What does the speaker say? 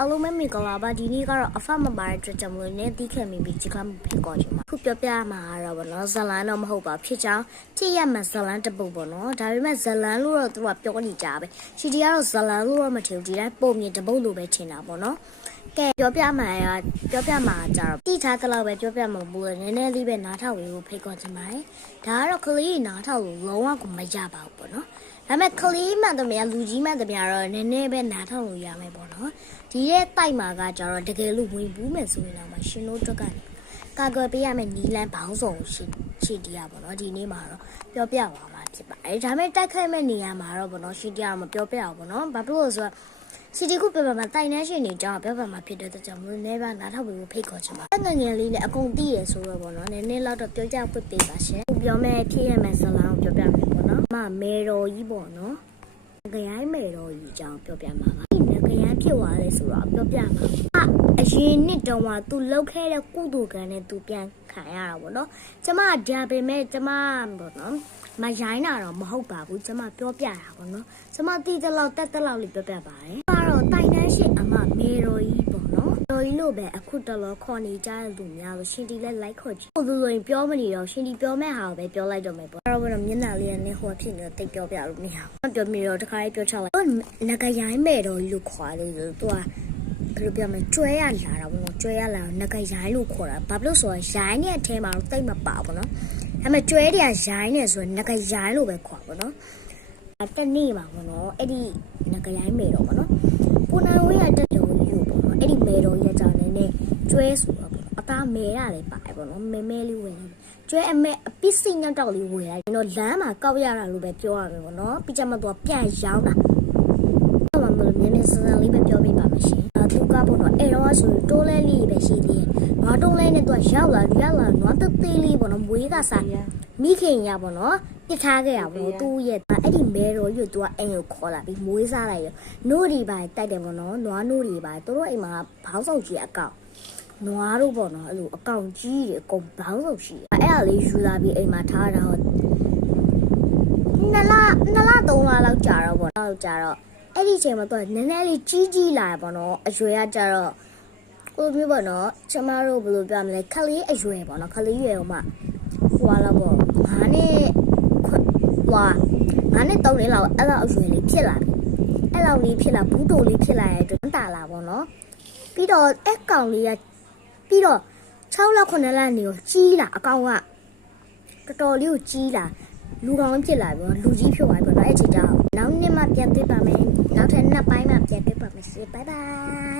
အားလုံးပဲမင်္ဂလာပါဒီနေ့ကတော့အဖမပါတဲ့အတွက်ကြောင့်မလို့နည်းသိခဲ့မိပြီးဒီကမှဖြစ်ကောချင်ပါခုပြောပြမှာတော့ဗောနော်ဇလန်တော့မဟုတ်ပါဖြစ်ကြောင်းဖြစ်ရမှာဇလန်တပုတ်ဗောနော်ဒါပေမဲ့ဇလန်လို့တော့သူကပြောနေကြပဲရှီတီကတော့ဇလန်လို့တော့မထင်ဘူးဒီတိုင်းပုံမြင်တပုတ်လိုပဲထင်တာဗောနော်ကဲပြောပြမှာကြတော့တိထားတဲ့လောက်ပဲပြောပြမှာဘူးနည်းနည်းလေးပဲနားထောင်ပြီးဖိတ်ကောချင်ပါတယ်ဒါကတော့ကလေးနားထောင်လို့လုံးဝကိုမရပါဘူးဗောနော်ဒါပေမဲ့ကလေးမှန်တယ်များလူကြီးမှန်တယ်များတော့နည်းနည်းပဲနားထောင်လို့ရမယ်ပေါ့နော်ဒီရဲ့တိုက်မှာကကြတော့တကယ်လို့ဝင်ဘူးမယ်ဆိုရင်တော့ရှင်တို့အတွက်ကနေကာကွယ်ပေးရမယ်နီလန်းဘောင်းဆောင်ရှိတရားပေါ့နော်ဒီနေ့မှာတော့ပြောပြပါမှာဖြစ်ပါတယ်ဒါပေမဲ့တိုက်ခိုက်မဲ့နေရာမှာတော့ပေါ့နော်ရှိတရားမပြောပြအောင်ပေါ့နော်ဘာဖြစ်လို့ဆိုတော့စီတီခုပြပမှာတိုက်နှန်းရှင်နေကြတော့ပြောပြမှာဖြစ်တဲ့အတွက်ကြောင့်မလို့နည်းပါနားထောင်ပြီးဖိတ်ခေါ်ချင်ပါငငယ်လေးနဲ့အကုန်သိရဆိုတော့ပေါ့နော်နည်းနည်းတော့ပြောကြဖွင့်ပေးပါရှင်ပြောမဲ့ဖြစ်ရမယ်ဇလန်ကိုပြောပြမယ်ပေါ့နော်မေတော်ကြီးပေါ့နော်ငရိုင်းမေတော်ကြီးအကြောင်းပြောပြမှာပါငရိုင်းဖြစ်သွားလဲဆိုတော့ပြောပြမှာအရင်နှစ်တုန်းကသူလှုပ်ခဲ့တဲ့ကုသိုလ်ကံနဲ့သူပြန်ခံရတာပေါ့နော်ကျမဒါပေမဲ့ကျမပေါ့နော်မရိုင်းတာတော့မဟုတ်ပါဘူးကျမပြောပြတာပေါ့နော်ကျမတီးတလောက်တက်တလောက်လေးပြောပြပါတယ်ကတော့တိုင်တန်းရှိအမမေတော်ကြီးပေါ့နော်တော်ကြီးလို့ပဲအခုတလောခေါ်နေကြတဲ့လူများလို့ရှင်တီလည်းလိုက်ခေါ်ကြည့်ကိုလူလိုရင်ပြောမနေတော့ရှင်တီပြောမဲ့ဟာကိုပဲပြောလိုက်တော့မယ်ပေါ့အဲ့တော့မျက်နှာလေးနဲ့ဟိုဖြစ်နေတိတ်ပြောပြလို့မရဘူးပြောမိတော့တခါလေးပြောချလိုက်ငကရိုင်းမေတော်ကြီးလို့ခေါ်လို့သူကဘယ်လိုပြောမလဲကျွဲရလာတာပေါ့နော်ကျွဲရလာငကရိုင်းလို့ခေါ်တာဘာဖြစ်လို့ဆိုတော့ရိုင်းနဲ့အထဲမှာတော့တိတ်မပါဘူးနော်ဒါပေမဲ့ကျွဲတွေကရိုင်းနေဆိုရင်ငကရိုင်းလို့ပဲခေါ်ပါတော့တနေ့ပါဘောနော်အဲ့ဒီငကရိုင်းမေတော့ပေါ့နော်ပူနာဝေးရတက်တော်ယူပေါ့နော်အဲ့ဒီမေတော်ရကြတယ်နဲ့ကျွဲဆိုတော့ပေါ့အသားမဲရတယ်ပါတယ်ပေါ့နော်မဲလေးဝင်တယ်ကျွဲအမဲအပစ္စည်းညောက်တောက်လေးဝင်လိုက်တော့လမ်းမှာကောက်ရတာလို့ပဲပြောရမယ်ပေါ့နော်ပြီးကြမှာတော့ပြန်ရောင်းတာတော့မလို့နည်းနည်းစစလေးပဲပြောပြပါမယ်ရှင်သူကပေါ့နော်အဲ့တော့ဆိုတိုးလဲလေးပဲရှိသေးတယ်ငါတုံးလဲနဲ့သူကရောက်လာနွားသေးလေးပေါ့နော်မွေးကစားမိခင်ရပေါ့နော်ပြထားခဲ့ရပေါ့သူ့ရဲ့အဲ့ဒီမဲတော်ကြီးသူကအိမ်ကိုခေါ်လာပြီးမွေးစားလိုက်ရနို့ဒီပါတိုက်တယ်ပေါ့နော်နွားနို့ဒီပါသူတို့အိမ်မှာဘောင်းဆောင်ကြီးအကောင့်နွားတို့ပေါ့နော်အဲ့လိုအကောင့်ကြီးတွေအကုန်ဘောင်းဆောင်ရှိအဲ့ဒါလေးယူလာပြီးအိမ်မှာထားတာဟော2လ3လလောက်ကြာတော့ပေါ့နော်ကြာတော့အဲ့ဒီချိန်မှာသူကနည်းနည်းလေးကြီးလာပေါ့နော်အရွယ်ကကြာတော့ကိုမျိုးပေါ့နော်ကျမတို့ဘယ်လိုပြောမလဲခလေးအရွယ်ပေါ့နော်ခလေးရွယ်ဟိုမှာဟွာလာပေါ့9နဲ့3နှစ်လောက်အဲ့လောက်အရွယ်လေးဖြစ်လာအဲ့လောက်လေးဖြစ်လာဘူးတိုလေးဖြစ်လာတဲ့အတွက်တာလာပေါ့နော်ပြီးတော့အဲ့ကောင်လေးကပြီးတော့6လ9လနေကိုကြီးလာအကောင်ကတော်တော်လေးကိုကြီးလာလူကောင်ဖြစ်လာပြီးတော့လူကြီးဖြစ်သွားပြီပေါ့နော်အဲ့ချိန်ကျတော့နောက်နှစ်မှပြန်တွေ့ပါမယ်နောက်ထပ်2ပိုင်းမှပြန်တွေ့ပါမယ်ရှင်ဘိုင်ဘိုင်